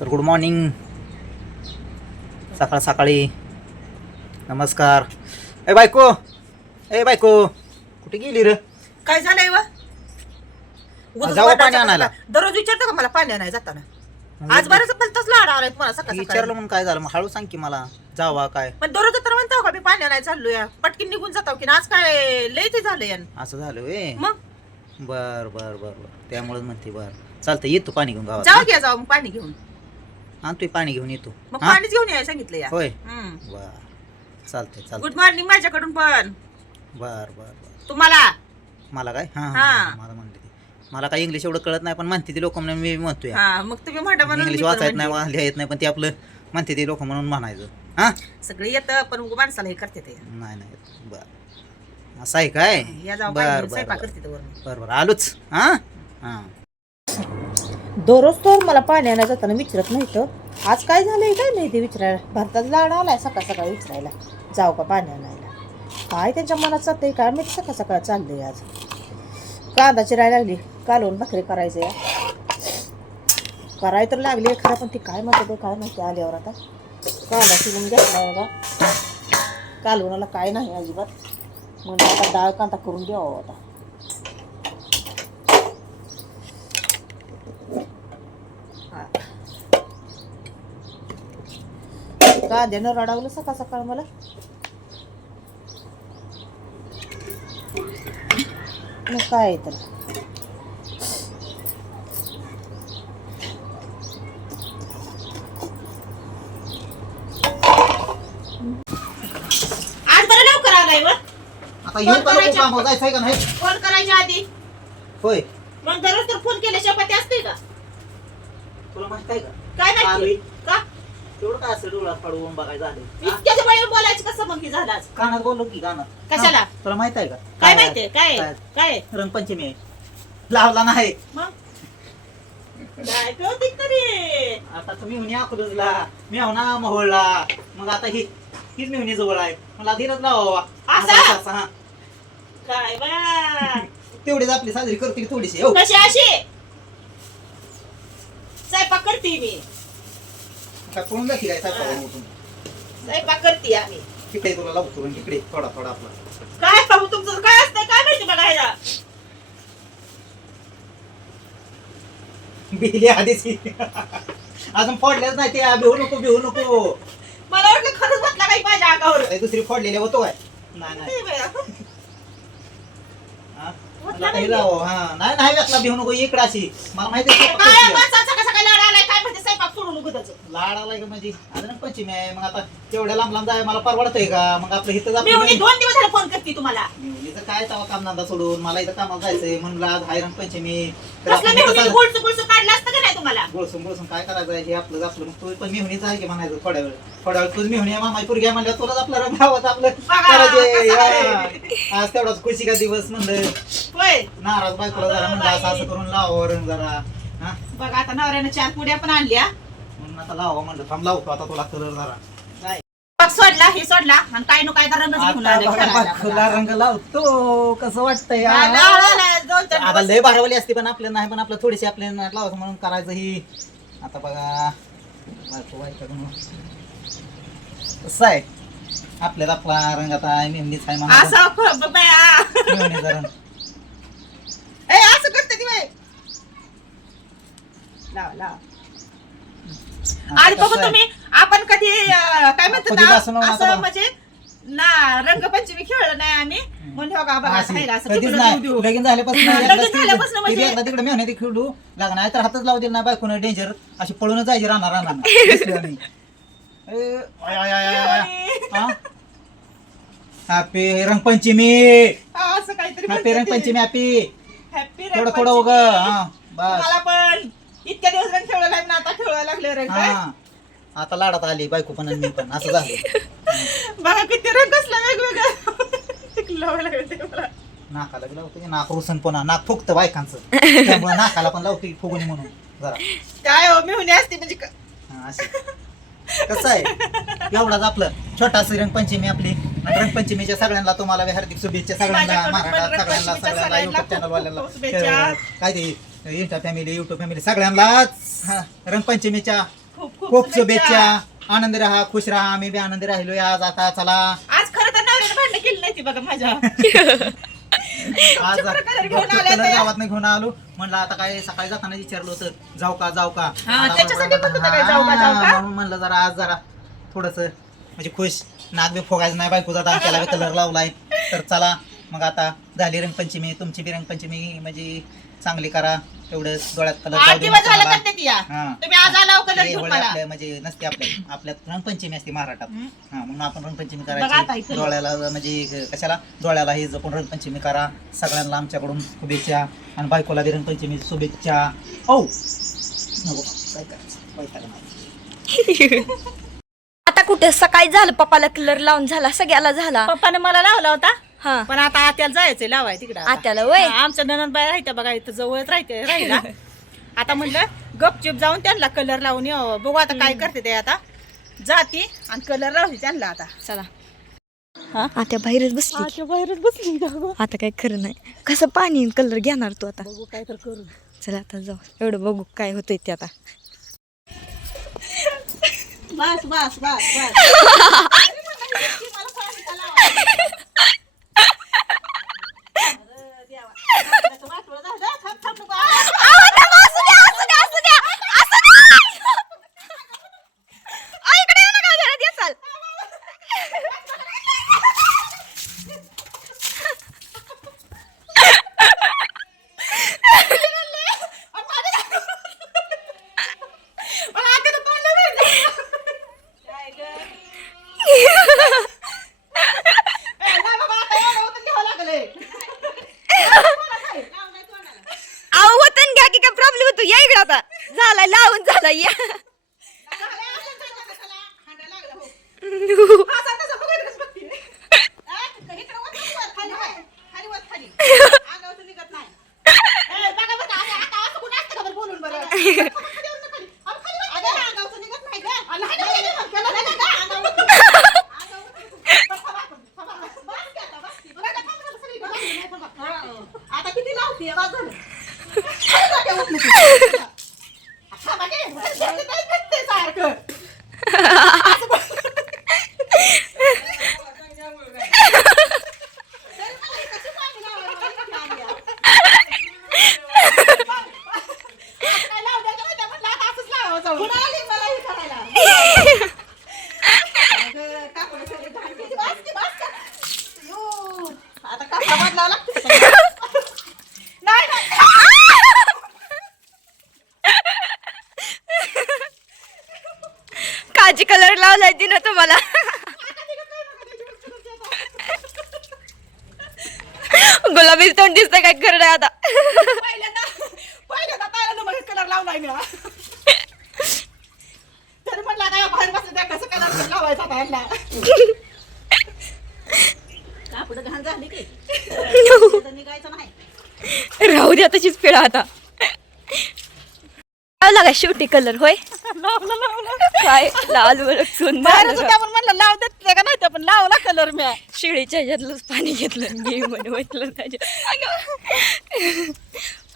तर good morning सकाळ सकाळी. नमस्कार. ए बायको. ए बायको. कुठे गेली रे? काय झालंय व? उगाच जाऊ पाणी आणायला. दररोज विचारता का मला पाणी आणायला जाताना? आज बरंच आलाय तुम्हाला सकाळ विचारलं सकाळी म्हणून काय झालं? मग हळू सांग की मला. जावा काय? पण दररोज तर म्हणता का मी पाणी आणायला चाललोय. पटकीन निघून जातो की आज काय लय ते झालं यान असं झालं वे मग? बर बर बर बर. त्यामुळेच म्हणते बर. चालतं येतो पाणी घेऊन गावात. जाऊ घ्या जाऊ पाणी घेऊन. आणतोय पाणी घेऊन येतो मग हा? पाणीच घेऊन यायला सांगितलं या. होय. बर चालतंय चालतंय. गुड मॉर्निंग माझ्याकडून पण. बर बर बर. तुम्हाला? मला काय? हा हा. हा. मला म्हणते ती. मला काय इंग्लिश एवढं कळत नाही पण म्हणते ती लोक म्हणून मी म्हणतोय. हा मग तुम्ही म्हणता म्हणून इंग्लिश पण वाचायत नाही म्हणली. लिहायत नाही पण ते आपलं म्हणते ती लोक म्हणून म्हणायचं. हा? सगळे येतं पण उगा माणसाला हे करते ते. नाही नाही. बर. असं आहे काय? या जाऊ बर बर घेऊन स्वयंपाक बर करते वरून. बर बर. आलोच. हा? हा. दररोज तर मला पाणी जाताना विचारत नव्हतं. आज काय झालंय काय नाही ते विचारायला. भारतात लाड आलाय सकाळ सकाळ विचारायला. जाऊ का पाणी आणायला? काय त्यांच्या मनात चालतंय काय माहिती सकाळ सकाळ चाललंय आज. कांदा चिरायला लागली कालवून भाकरी करायचं या कराय तर लागली खरं पण ती काय म्हणते ते काय माहिती आल्यावर आता. कांदा चिरून घेतला बघा कालवणाला काय नाही अजिबात. म्हणजे आता डाळ कांदा करून द्यावा आता. कांद्यानं रडावलं सकाळ सकाळ मला. काय आहे तर? आज बरं लवकर आलाय व. आता येऊन का नको कामावर जायचंय का नाही? फोन करायच्या आधी. होय. मग दररोज तर फोन केल्याशिवाय पत्ते असते का? तुला माहीत आहे का? काय. माहिती? तेवढं काय असं डोळा पडवून बघायचं झालं? हा? इतक्या वेळ बोलायचं कसं मग झालं आज? कानात बोललो की कानात. कशाला? हा, तुला माहीत आहे का? काय माहितीये काय काय? काय रंगपंचमी आहे. लावला नाही. मग? काय कळते तरी. आता तुम्ही म्हणे अकलूजला मी हो ना मोहोळला. मग आता ही हीच मेहनी जवळ आहे. मला धीरच लावा असं? हा. काय बा? तेवढीच आपली साजरी करते की थोडीशी हो. कशी अशी? स्वयंपाक करते मी. काय सायपाकाला उठून. स्वयंपाक करते आम्ही. तिकडे तुला करून इकडे थोडा थोडा आपला. काय बाबू तुमचं? काय असतंय? काय माहिती बघा ह्याला बिली आधीच अजून फोडल्याच नाही ते. भिवू नको भिवू नको. मला वाटलं खरंच बसला काही माझ्या अंगावर. दुसरी फोडलेली होतो काय? नाही नाही. नाही बाया. हा? काही नाही. लाव हा. नाही भिवू नको. इकडे अशी. मला माहिती आहे स्वयंपाक काय कशी आहे. माणसाचा सकाळ सकाळ लाड आलाय काय माहिती स्वयंपाक सोडून उगतच लाड आलाय का म्हणजे? अजून पंचमी आहे मग आता तेवढ्या लांब लांब जाय मला परवडतंय का? मग आपलं इथं मी म्हणजे दोन दिवस झाले फोन करते तुम्हाला. इथं काय तवा कामधंदा सोडून मला इथं कामाला जायचंय. म्हणलं आज हायरन पंचमी. तर कसलं आपण मी इथं चालू- गुळसू गुळसू काढलं असतं का नाही तुम्हाला? गोळसून गोळसून काय करायचं आहे हे आपलं आपलं. मग तू पण मेहुणीच आहे की म्हणायचं थोड्या वेळ. थोड्या वेळ तुझी मेहुणी आहे मामाई पुरगी आहे म्हणलं तुलाच आपलं रंग लावायचं आपलं. बघा, करायचे कसं आहे. हा. आज तेवढाच खुशी का दिवस म्हणलं. होय. नाराज बायकोला जरा म्हणलं असं असं करून लावा रंग जरा. हा? बघा आता नवऱ्यानं चार पुड्या पण आणल्या. आता लावा म्हणलं थांब लावतो आता तुला कलर जरा सोडला हे सोडला आणि काय नो काय तर रंग घेऊन आता आले बघा खेळायला बायकोला मला. रंग लावतो कसं वाटतंय हा? दोन आता दिवस. लय भारावली असते पण आपल्या नाही पण आपलं थोडीशी आपल्या लावायचं म्हणून करायचं ही आता बघा बायको. कसं आहे आपल्यात आपला रंग आता मेहंदीच आहे म्हणून असं ख- बाया. मेहंदीचा रंग ए, असं करते ती बाई. लावा, लावा. आणि बघू? तुम्ही आपण कधी अं, काय म्हणतो कधीपासून ना आता असं. म्हणजे ना रंगपंचमी खेळलं नाही आम्ही. म्हणजे बघा बघा अशी. राहिला असं कधीच तिकडं नाही. देऊ देऊ. लगीन झाल्यापासून लगीन एकदाच ती- झाल्यापासून ती म्हणजे- एकदा तिकडे मेहनती खेळू. लागणार नाही तर हातच लावू दिला नाही बायकोनं डेंजर अशी पळूनच जायची राहणार राहणार हॅपी रंगपंचमी. हा, असं काहीतरी हॅपी रंगपंचमी हॅपी हॅपी थोडं थोडं उग हा बस. मला पण इतक्या दिवस रंग खेळला लागला ना आता रंग काय? हा. आता लाडात आली बायको पण आणि मी पण असं झालं. बघा किती रंग कसला वेगवेगळा. लावायला लागले ते मला. नाकाला बी लावतो की नाक रुसन पण नाक फुगतं बायकांचं. त्यामुळे नाकाला पण लावतो की फुगून म्हणून जरा. काय हो मी असते म्हणजे क- हा, असं. कसं आहे? एवढाच आपलं. छोटास रंगपंचमी आपली. आणि रंगपंचमीच्या सगळ्यांना तुम्हाला बी हार्दिक शुभेच्छा. सगळ्यांना माझ्याकडून पण महाराष्ट्रात सगळ्यांना रंगपंचमीच्या सगळ्यांना खूप शुभेच्छा. काय ते? इंस्टा फॅमिली युट्यूब फॅमिली सगळ्यांनाच रंगपंचमीच्या खूप शुभेच्छा. आनंदी राहा खुश राहा. आम्ही बी आनंदी राहिलो आज. आता चला. आज खरं तर नवऱ्याने भांडण केली नाही ती बघा माझ्या. आज कलर घेऊन. गावात नाही घेऊन आलो. म्हणलं आता काय सकाळी जाताना विचारलं होतं जाऊ का जाऊ का? हा, आता त्याच्यासाठी म्हणलं, म्हणत होता काय, जाऊ का, जाऊ का? हा, म्हणून म्हणलं जरा आज जरा थोडस म्हणजे खुश. नाक बी फोगायचं नाही बायको जाता त्याला बी कलर लावलाय. तर चला मग आता झाली रंगपंचमी तुमची बी रंगपंचमी म्हणजे चांगली करा. तेवढं डोळ्यात कलर आठ दिवस झालं करते ती या. हा. तुम्ही आज आला कलर हे घेऊन होळी मला आपल्या म्हणजे नसते आपल्या. आपल्यात रंगपंचमी असते महाराष्ट्रात. हम्म. हा म्हणून आपण रंगपंचमी बघा आता करायची इथं. डोळ्याला म्हणजे कशाला? डोळ्याला हे जपून रंगपंचमी करा. सगळ्यांना आमच्याकडून शुभेच्छा आणि बायकोला बी रंगपंचमी शुभेच्छा. ओ नको, काय करायचं? वैताग आला. आता कुठे सकाळी झालं? पप्पाला कलर लावून झाला. सगळ्याला झाला. पप्पाने मला लावला होता. हा. पण आता आत्याला जायचंय लावाय तिकडे आत्याला वय? आमच्या ननंदबाई राहत्या बघा इथं जवळच राहते राहिला. आता म्हणलं गपचिप जाऊन त्यांना कलर लावून यावं बघू आता काय करते ते आता. जाती आणि कलर लावते त्यांना आता. चला. हा? आता बाहेरच बसली. बाहेरच बसली आता काय खरं नाही. कसं पाणी कलर घेणार तू आता? बघू काय तर करू. चला आता जाऊ. एवढं बघू काय होतंय ते आता. बस बस बस बस. काय या इकडे आता. झालाय लावून झालाय. या. लावलाय तिनं तुम्हाला. गुलाबी तोंड दिसतंय काय खरं नाही आता कलर लावलाय मी. तर म्हणला काय बाहेर बसलं त्या कसं कलर लावायचा आता यांना. कापड घाण झाली की आता निघायचं नाही. राहू द्या तशीच पिळा आता. लावला का शेवटी कलर होय? लावलं लावलं काय? लाल बरं बाहेर सुंदर आपण म्हणलं लाव देत का? नाही ते पण लावला कलर मी शिळीच्या ह्याच्यातलंच पाणी घेतलं मी म्हणे म्हटलं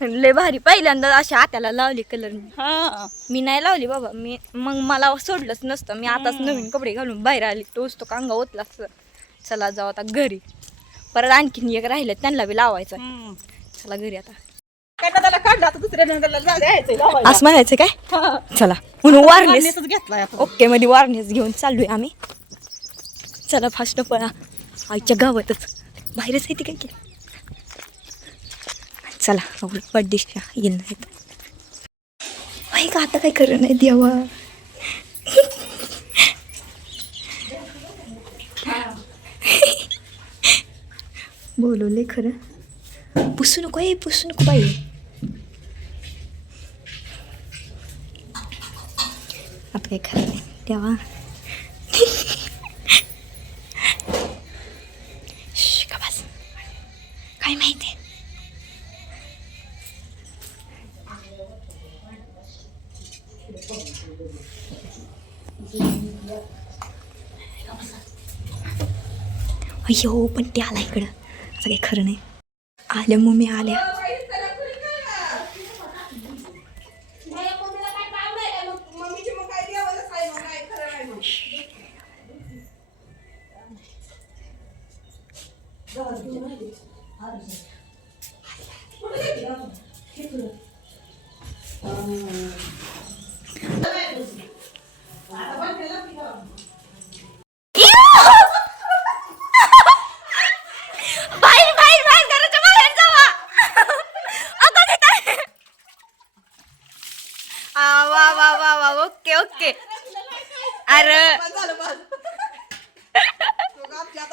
पण लय भारी पहिल्यांदा अशा हाताला लावली कलर मी. हा. मी नाही लावली बाबा मी मग मला सोडलंच नसतं. मी आताच नवीन कपडे घालून बाहेर आली तोच तो कांगा ओतला असतं. चला जाऊ आता घरी. परत आणखीन एक राहिलं त्यांना बी लावायचं चला घरी आता. काय त्याला काढलं आता दुसऱ्या नंतरला जा द्यायचं लावायला. असं म्हणायचं काय? हा. चला म्हणून वारनेस घेतलाय आपण. ओके मध्ये वारनेस घेऊन चाललोय आम्ही. चला फास्ट पळा आईच्या गावातच. बाहेरच आहे ती काय की? चला आवड बड्डेच्या येईल नाहीत आई का आता काय खरं नाही देवा. बोलवले खरं. पुसू नको ए पुसू नको बाई. आता काय खरं नाही तेव्हा श्श, काय माहिती अय्यो पण ते आला इकडं. असं काही खरं नाही. आल्या मम्मी आल्या. वा वा वा वा ओके ओके. अरे.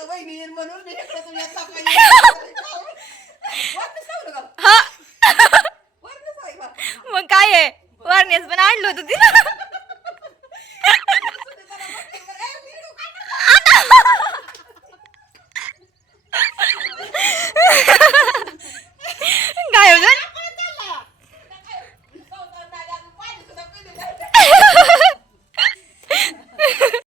हा. मग काय आहे? वारण्यास पण आणलं होतं तिला.